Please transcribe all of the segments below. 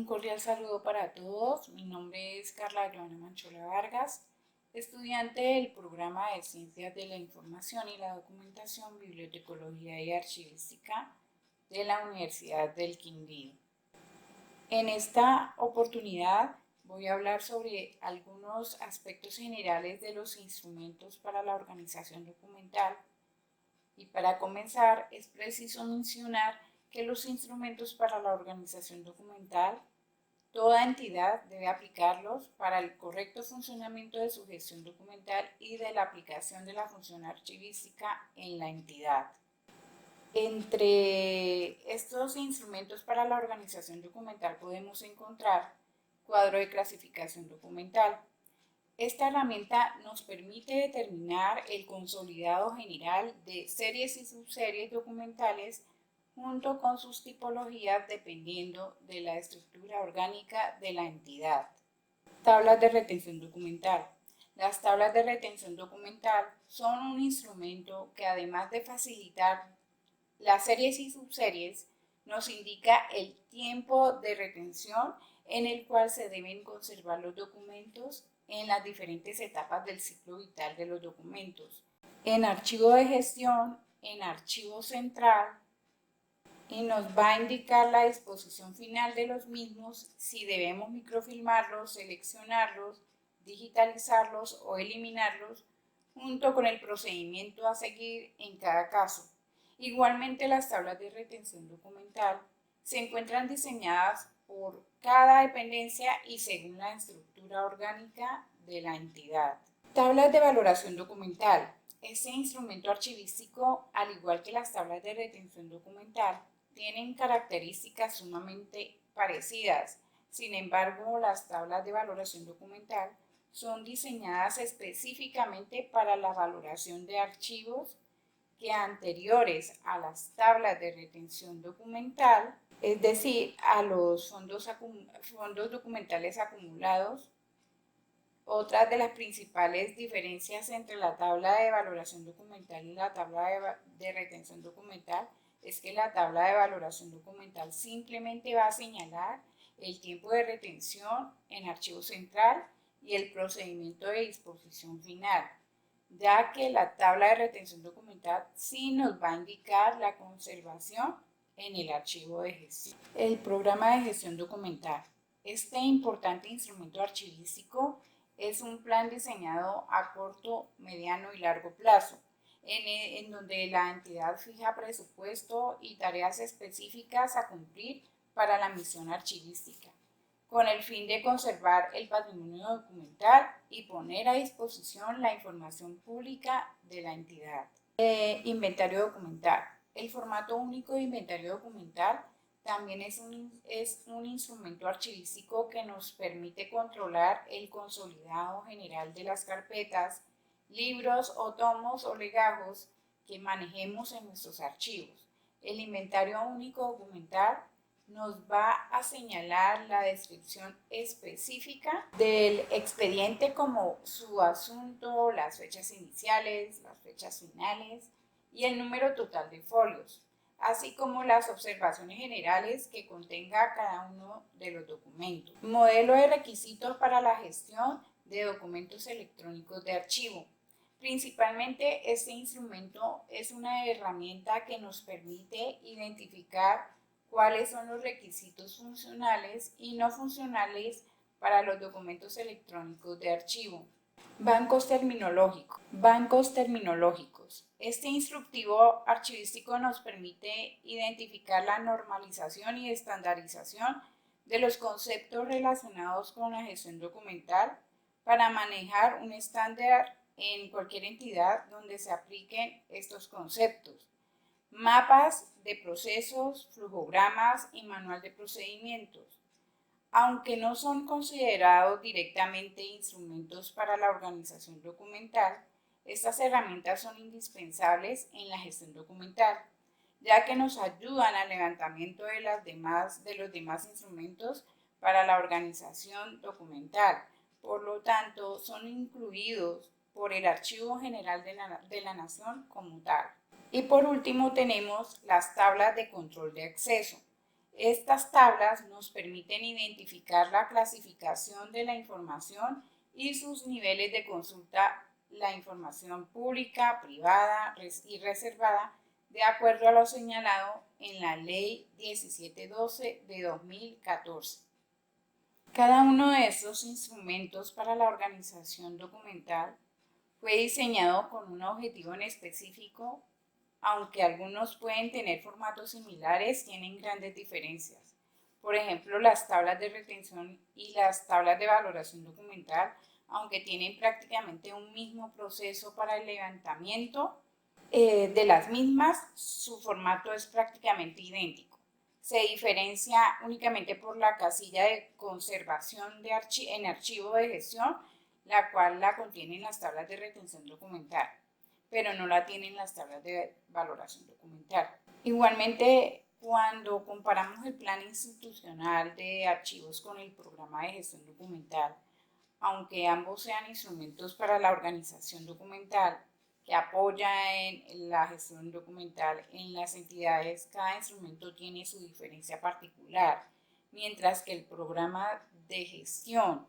Un cordial saludo para todos. Mi nombre es Carla Joana Manchola Vargas, estudiante del programa de Ciencias de la Información y la Documentación, Bibliotecología y Archivística de la Universidad del Quindío. En esta oportunidad voy a hablar sobre algunos aspectos generales de los instrumentos para la organización documental. Y para comenzar, es preciso mencionar que los instrumentos para la organización documental, toda entidad debe aplicarlos para el correcto funcionamiento de su gestión documental y de la aplicación de la función archivística en la entidad. Entre estos instrumentos para la organización documental podemos encontrar cuadro de clasificación documental. Esta herramienta nos permite determinar el consolidado general de series y subseries documentales junto con sus tipologías dependiendo de la estructura orgánica de la entidad. Tablas de retención documental. Las tablas de retención documental son un instrumento que, además de facilitar las series y subseries, nos indica el tiempo de retención en el cual se deben conservar los documentos en las diferentes etapas del ciclo vital de los documentos. En archivo de gestión, en archivo central, y nos va a indicar la disposición final de los mismos, si debemos microfilmarlos, seleccionarlos, digitalizarlos o eliminarlos, junto con el procedimiento a seguir en cada caso. Igualmente, las tablas de retención documental se encuentran diseñadas por cada dependencia y según la estructura orgánica de la entidad. Tablas de valoración documental. Este instrumento archivístico, al igual que las tablas de retención documental, tienen características sumamente parecidas. Sin embargo, las tablas de valoración documental son diseñadas específicamente para la valoración de archivos que anteriores a las tablas de retención documental, es decir, a los fondos documentales acumulados. Otra de las principales diferencias entre la tabla de valoración documental y la tabla de retención documental es que la tabla de valoración documental simplemente va a señalar el tiempo de retención en archivo central y el procedimiento de disposición final, ya que la tabla de retención documental sí nos va a indicar la conservación en el archivo de gestión. El programa de gestión documental. Este importante instrumento archivístico es un plan diseñado a corto, mediano y largo plazo, en donde la entidad fija presupuesto y tareas específicas a cumplir para la misión archivística, con el fin de conservar el patrimonio documental y poner a disposición la información pública de la entidad. Inventario documental. El formato único de inventario documental también es un instrumento archivístico que nos permite controlar el consolidado general de las carpetas, libros o tomos o legajos que manejemos en nuestros archivos. El inventario único documental nos va a señalar la descripción específica del expediente como su asunto, las fechas iniciales, las fechas finales y el número total de folios, así como las observaciones generales que contenga cada uno de los documentos. Modelo de requisitos para la gestión de documentos electrónicos de archivo. Principalmente, este instrumento es una herramienta que nos permite identificar cuáles son los requisitos funcionales y no funcionales para los documentos electrónicos de archivo. Bancos terminológicos. Este instructivo archivístico nos permite identificar la normalización y estandarización de los conceptos relacionados con la gestión documental para manejar un estándar en cualquier entidad donde se apliquen estos conceptos. Mapas de procesos, flujogramas y manual de procedimientos. Aunque no son considerados directamente instrumentos para la organización documental, estas herramientas son indispensables en la gestión documental, ya que nos ayudan al levantamiento de los demás instrumentos para la organización documental. Por lo tanto, son incluidos por el Archivo General de la Nación como tal. Y por último tenemos las tablas de control de acceso. Estas tablas nos permiten identificar la clasificación de la información y sus niveles de consulta, la información pública, privada y reservada, de acuerdo a lo señalado en la Ley 1712 de 2014. Cada uno de estos instrumentos para la organización documental fue diseñado con un objetivo en específico, aunque algunos pueden tener formatos similares, tienen grandes diferencias. Por ejemplo, las tablas de retención y las tablas de valoración documental, aunque tienen prácticamente un mismo proceso para el levantamiento de las mismas, su formato es prácticamente idéntico. Se diferencia únicamente por la casilla de conservación en archivo de gestión, la cual la contienen las tablas de retención documental, pero no la tienen las tablas de valoración documental. Igualmente, cuando comparamos el plan institucional de archivos con el programa de gestión documental, aunque ambos sean instrumentos para la organización documental que apoya en la gestión documental en las entidades, cada instrumento tiene su diferencia particular, mientras que el programa de gestión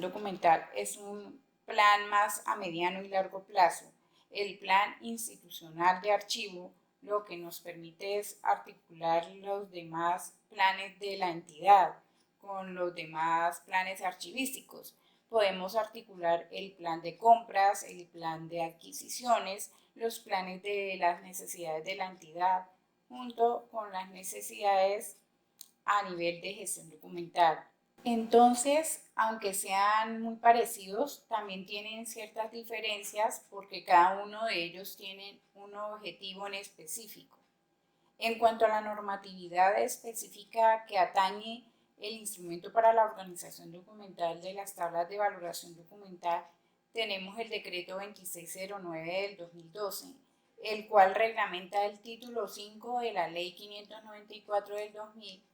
documental es un plan más a mediano y largo plazo. El plan institucional de archivo lo que nos permite es articular los demás planes de la entidad con los demás planes archivísticos. Podemos articular el plan de compras, el plan de adquisiciones, los planes de las necesidades de la entidad, junto con las necesidades a nivel de gestión documental. Entonces, aunque sean muy parecidos, también tienen ciertas diferencias porque cada uno de ellos tiene un objetivo en específico. En cuanto a la normatividad específica que atañe el instrumento para la organización documental de las tablas de valoración documental, tenemos el decreto 2609 del 2012, el cual reglamenta el título 5 de la ley 594 del 2000.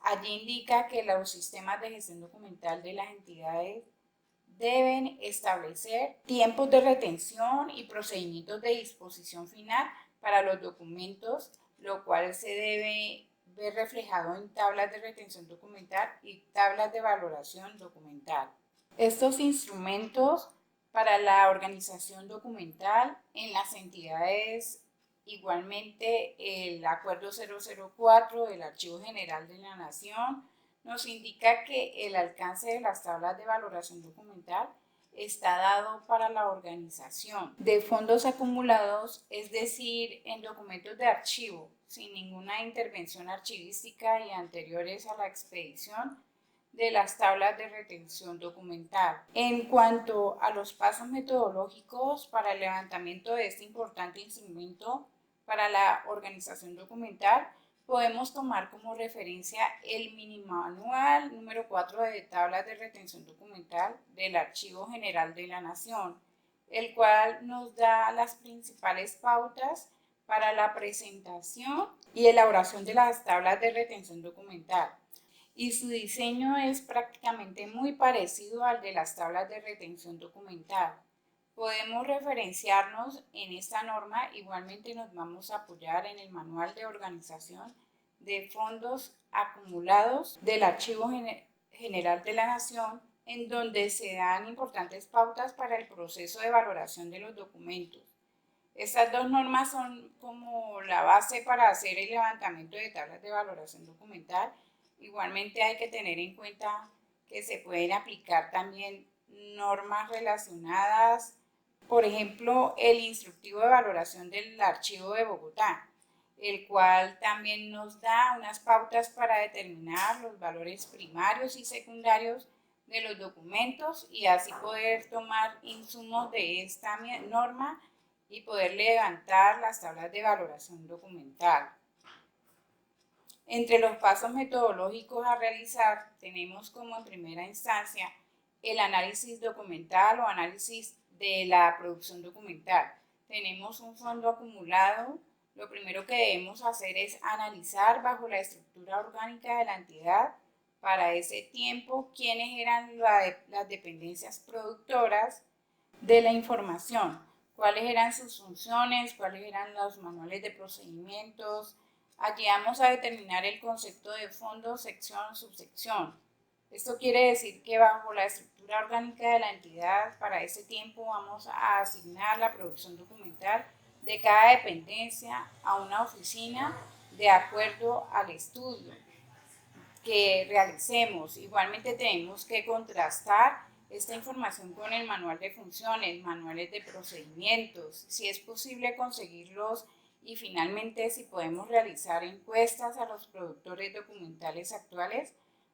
Allí indica que los sistemas de gestión documental de las entidades deben establecer tiempos de retención y procedimientos de disposición final para los documentos, lo cual se debe ver reflejado en tablas de retención documental y tablas de valoración documental. Estos instrumentos para la organización documental en las entidades, igualmente el Acuerdo 004 del Archivo General de la Nación, nos indica que el alcance de las tablas de valoración documental está dado para la organización de fondos acumulados, es decir, en documentos de archivo, sin ninguna intervención archivística y anteriores a la expedición de las tablas de retención documental. En cuanto a los pasos metodológicos para el levantamiento de este importante instrumento para la organización documental, podemos tomar como referencia el mini manual número 4 de tablas de retención documental del Archivo General de la Nación, el cual nos da las principales pautas para la presentación y elaboración de las tablas de retención documental. Y su diseño es prácticamente muy parecido al de las tablas de retención documental. Podemos referenciarnos en esta norma, igualmente nos vamos a apoyar en el Manual de Organización de Fondos Acumulados del Archivo General de la Nación, en donde se dan importantes pautas para el proceso de valoración de los documentos. Estas dos normas son como la base para hacer el levantamiento de tablas de valoración documental. Igualmente hay que tener en cuenta que se pueden aplicar también normas relacionadas, por ejemplo, el instructivo de valoración del Archivo de Bogotá, el cual también nos da unas pautas para determinar los valores primarios y secundarios de los documentos y así poder tomar insumos de esta norma y poder levantar las tablas de valoración documental. Entre los pasos metodológicos a realizar tenemos como en primera instancia el análisis documental o análisis de la producción documental. Tenemos un fondo acumulado. Lo primero que debemos hacer es analizar bajo la estructura orgánica de la entidad para ese tiempo quiénes eran las dependencias productoras de la información, cuáles eran sus funciones, cuáles eran los manuales de procedimientos, Allí vamos a determinar el concepto de fondo, sección, subsección. Esto quiere decir que bajo la estructura orgánica de la entidad, para ese tiempo vamos a asignar la producción documental de cada dependencia a una oficina de acuerdo al estudio que realicemos. Igualmente tenemos que contrastar esta información con el manual de funciones, manuales de procedimientos, si es posible conseguirlos y finalmente si podemos realizar encuestas a los productores documentales actuales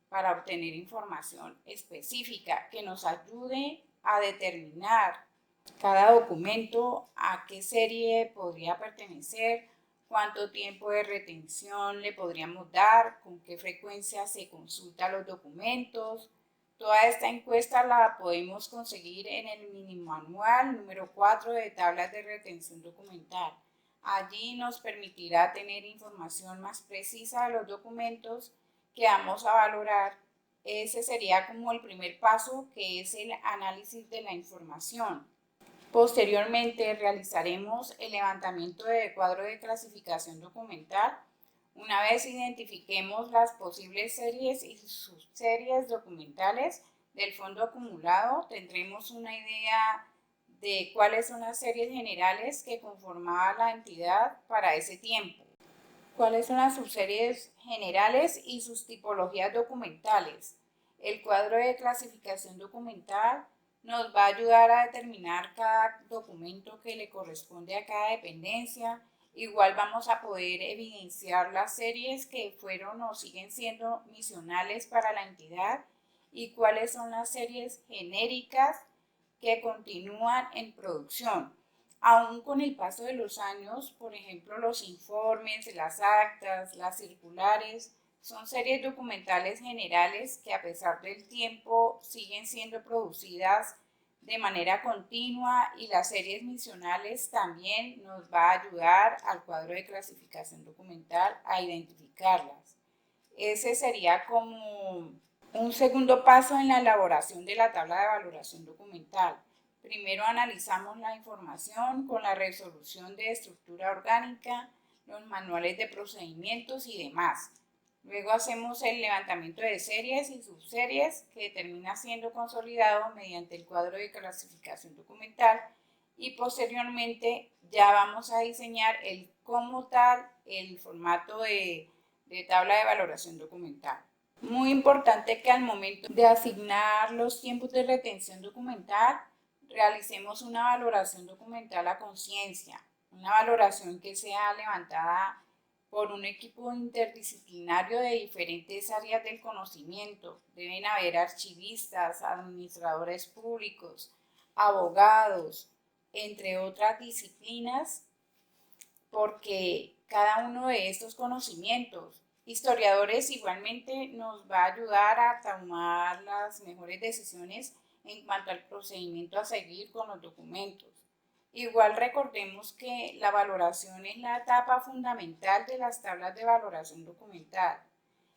para obtener información específica que nos ayude a determinar cada documento a qué serie podría pertenecer, cuánto tiempo de retención le podríamos dar, con qué frecuencia se consultan los documentos. Toda esta encuesta la podemos conseguir en el mini manual número 4 de tablas de retención documental. Allí nos permitirá tener información más precisa de los documentos que vamos a valorar. Ese sería como el primer paso, que es el análisis de la información. Posteriormente realizaremos el levantamiento de cuadro de clasificación documental. Una vez identifiquemos las posibles series y subseries documentales del fondo acumulado, tendremos una idea de cuáles son las series generales que conformaba la entidad para ese tiempo, cuáles son las subseries generales y sus tipologías documentales. El cuadro de clasificación documental nos va a ayudar a determinar cada documento que le corresponde a cada dependencia. Igual vamos a poder evidenciar las series que fueron o siguen siendo misionales para la entidad y cuáles son las series genéricas que continúan en producción. Aún con el paso de los años, por ejemplo, los informes, las actas, las circulares, son series documentales generales que a pesar del tiempo siguen siendo producidas de manera continua, y las series misionales también nos va a ayudar al cuadro de clasificación documental a identificarlas. Ese sería como un segundo paso en la elaboración de la tabla de valoración documental. Primero analizamos la información con la resolución de estructura orgánica, los manuales de procedimientos y demás. Luego hacemos el levantamiento de series y subseries, que termina siendo consolidado mediante el cuadro de clasificación documental, y posteriormente ya vamos a diseñar como tal el formato de tabla de valoración documental. Muy importante que al momento de asignar los tiempos de retención documental realicemos una valoración documental a conciencia, una valoración que sea levantada por un equipo interdisciplinario de diferentes áreas del conocimiento. Deben haber archivistas, administradores públicos, abogados, entre otras disciplinas, porque cada uno de estos conocimientos, historiadores igualmente, nos va a ayudar a tomar las mejores decisiones en cuanto al procedimiento a seguir con los documentos. Igual recordemos que la valoración es la etapa fundamental de las tablas de valoración documental.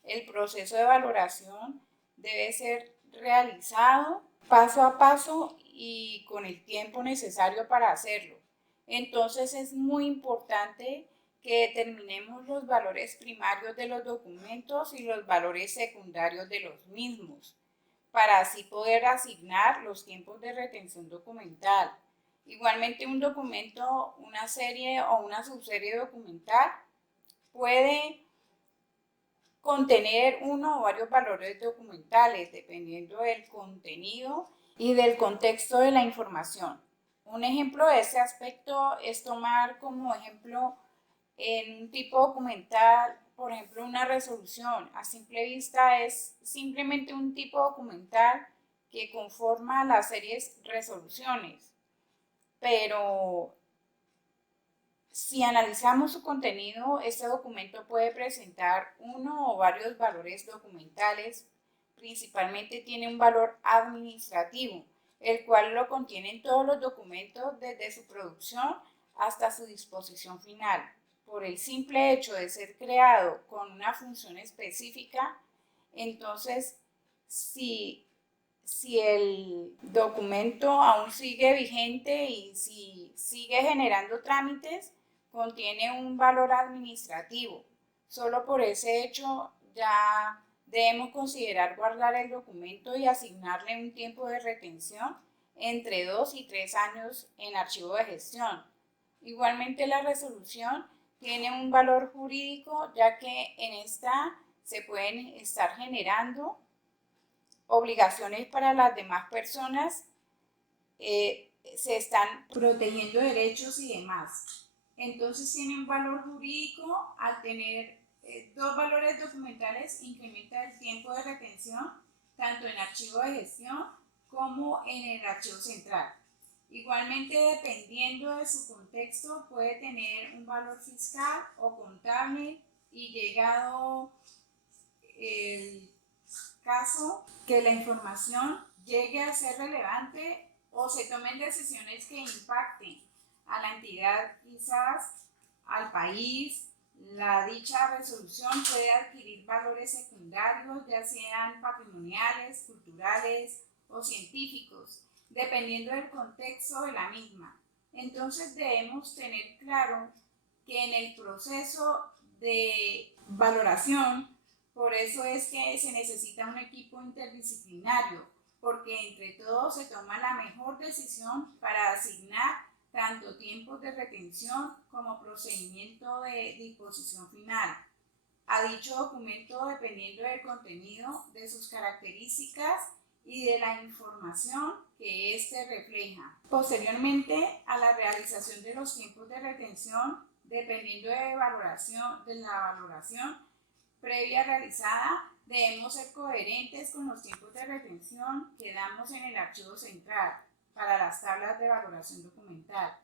El proceso de valoración debe ser realizado paso a paso y con el tiempo necesario para hacerlo. Entonces es muy importante que determinemos los valores primarios de los documentos y los valores secundarios de los mismos, para así poder asignar los tiempos de retención documental. Igualmente, un documento, una serie o una subserie documental puede contener uno o varios valores documentales dependiendo del contenido y del contexto de la información. Un ejemplo de ese aspecto es tomar como ejemplo en un tipo documental, por ejemplo, una resolución. A simple vista es simplemente un tipo documental que conforma las series resoluciones, pero si analizamos su contenido, este documento puede presentar uno o varios valores documentales. Principalmente tiene un valor administrativo, el cual lo contienen todos los documentos desde su producción hasta su disposición final. Por el simple hecho de ser creado con una función específica, entonces si el documento aún sigue vigente y si sigue generando trámites, contiene un valor administrativo. Solo por ese hecho ya debemos considerar guardar el documento y asignarle un tiempo de retención entre 2 y 3 años en archivo de gestión. Igualmente la resolución tiene un valor jurídico, ya que en esta se pueden estar generando obligaciones para las demás personas, se están protegiendo derechos y demás. Entonces tiene un valor jurídico. Al tener dos valores documentales, incrementa el tiempo de retención tanto en archivo de gestión como en el archivo central. Igualmente, dependiendo de su contexto, puede tener un valor fiscal o contable, y llegado el caso que la información llegue a ser relevante o se tomen decisiones que impacten a la entidad, quizás al país, la dicha resolución puede adquirir valores secundarios, ya sean patrimoniales, culturales o científicos, dependiendo del contexto de la misma. Entonces debemos tener claro que en el proceso de valoración, por eso es que se necesita un equipo interdisciplinario, porque entre todos se toma la mejor decisión para asignar tanto tiempos de retención como procedimiento de disposición final a dicho documento, dependiendo del contenido, de sus características y de la información que éste refleja. Posteriormente a la realización de los tiempos de retención, dependiendo de la valoración previa realizada, debemos ser coherentes con los tiempos de retención que damos en el archivo central para las tablas de valoración documental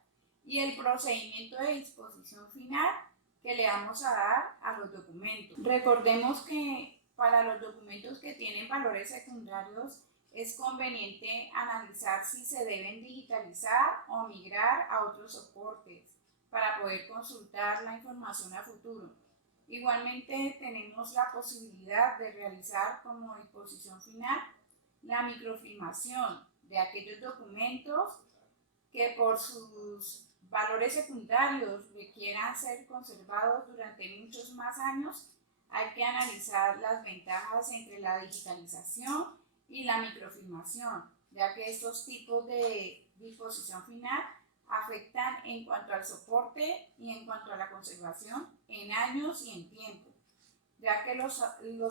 y el procedimiento de disposición final que le vamos a dar a los documentos. Recordemos que para los documentos que tienen valores secundarios es conveniente analizar si se deben digitalizar o migrar a otros soportes para poder consultar la información a futuro. Igualmente tenemos la posibilidad de realizar como disposición final la microfilmación de aquellos documentos que por sus valores secundarios requieran ser conservados durante muchos más años. Hay que analizar las ventajas entre la digitalización y la microfilmación, ya que estos tipos de disposición final afectan en cuanto al soporte y en cuanto a la conservación en años y en tiempo, ya que los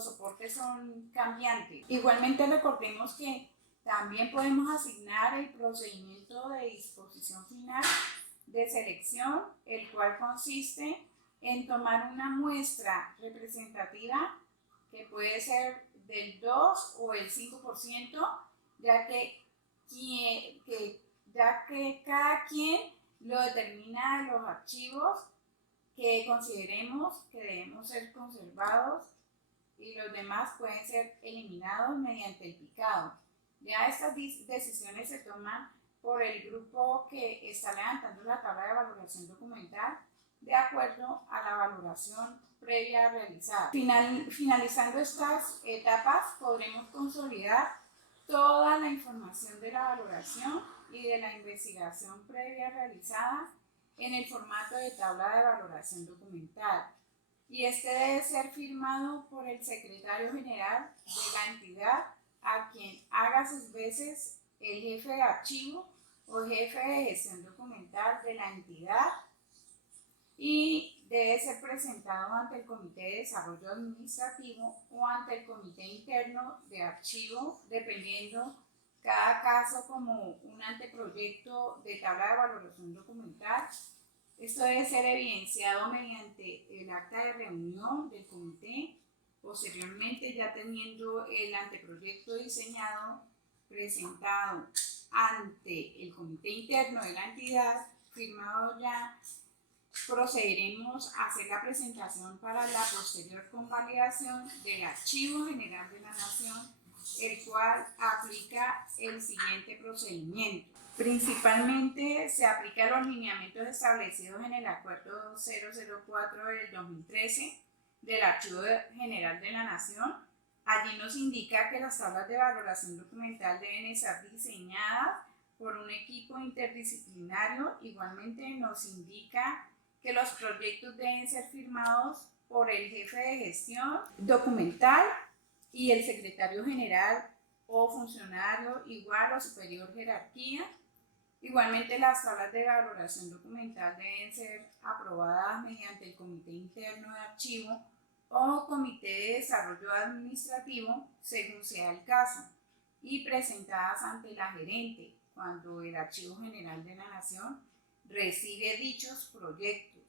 soportes son cambiantes. Igualmente recordemos que también podemos asignar el procedimiento de disposición final de selección, el cual consiste en tomar una muestra representativa que puede ser del 2 o el 5%, ya que cada quien lo determina en los archivos que consideremos que debemos ser conservados, y los demás pueden ser eliminados mediante el picado. Ya estas decisiones se toman por el grupo que está levantando la tabla de valoración documental de acuerdo a la valoración previa realizada. Finalizando estas etapas, podremos consolidar toda la información de la valoración y de la investigación previa realizada en el formato de tabla de valoración documental, y este debe ser firmado por el secretario general de la entidad, a quien haga sus veces el jefe de archivo o jefe de gestión documental de la entidad, y debe ser presentado ante el Comité de Desarrollo Administrativo o ante el Comité Interno de Archivo, dependiendo cada caso como un anteproyecto de tabla de valoración documental. Esto debe ser evidenciado mediante el acta de reunión del comité. Posteriormente, ya teniendo el anteproyecto diseñado, presentado ante el comité interno de la entidad, firmado ya, procederemos a hacer la presentación para la posterior convalidación del Archivo General de la Nación, el cual aplica el siguiente procedimiento. Principalmente se aplica los lineamientos establecidos en el Acuerdo 004 del 2013 del Archivo General de la Nación. Allí nos indica que las tablas de valoración documental deben estar diseñadas por un equipo interdisciplinario. Igualmente nos indica que los proyectos deben ser firmados por el jefe de gestión documental y el secretario general o funcionario igual o superior jerarquía. Igualmente, las tablas de valoración documental deben ser aprobadas mediante el Comité Interno de Archivo o Comité de Desarrollo Administrativo, según sea el caso, y presentadas ante la gerente cuando el Archivo General de la Nación recibe dichos proyectos.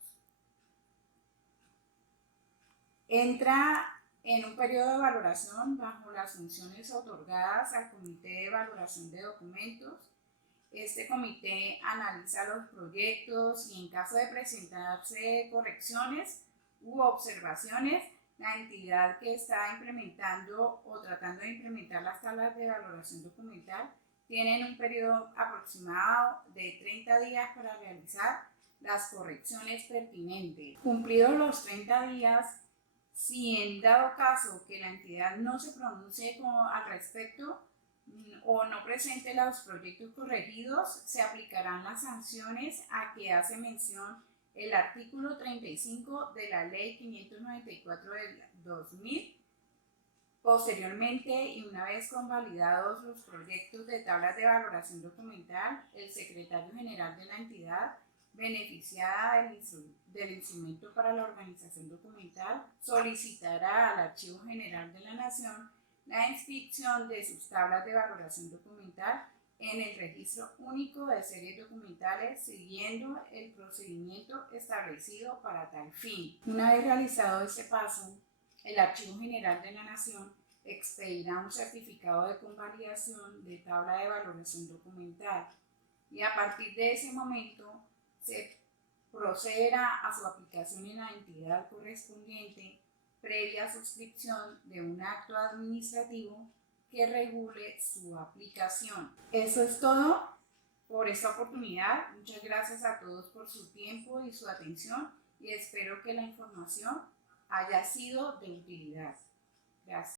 Entra en un periodo de valoración bajo las funciones otorgadas al Comité de Valoración de Documentos. Este comité analiza los proyectos y en caso de presentarse correcciones u observaciones, la entidad que está implementando o tratando de implementar las tablas de valoración documental tienen un periodo aproximado de 30 días para realizar las correcciones pertinentes. Cumplidos los 30 días, si en dado caso que la entidad no se pronuncie al respecto o no presente los proyectos corregidos, se aplicarán las sanciones a que hace mención el artículo 35 de la Ley 594 del 2000. Posteriormente, y una vez convalidados los proyectos de tablas de valoración documental, el secretario general de la entidad beneficiada del instrumento para la organización documental solicitará al Archivo General de la Nación la inscripción de sus tablas de valoración documental en el Registro Único de Series Documentales, siguiendo el procedimiento establecido para tal fin. Una vez realizado este paso, el Archivo General de la Nación expedirá un certificado de convalidación de tabla de valoración documental y a partir de ese momento se procederá a su aplicación en la entidad correspondiente previa suscripción de un acto administrativo que regule su aplicación. Eso es todo por esta oportunidad. Muchas gracias a todos por su tiempo y su atención y espero que la información haya sido de utilidad. Gracias.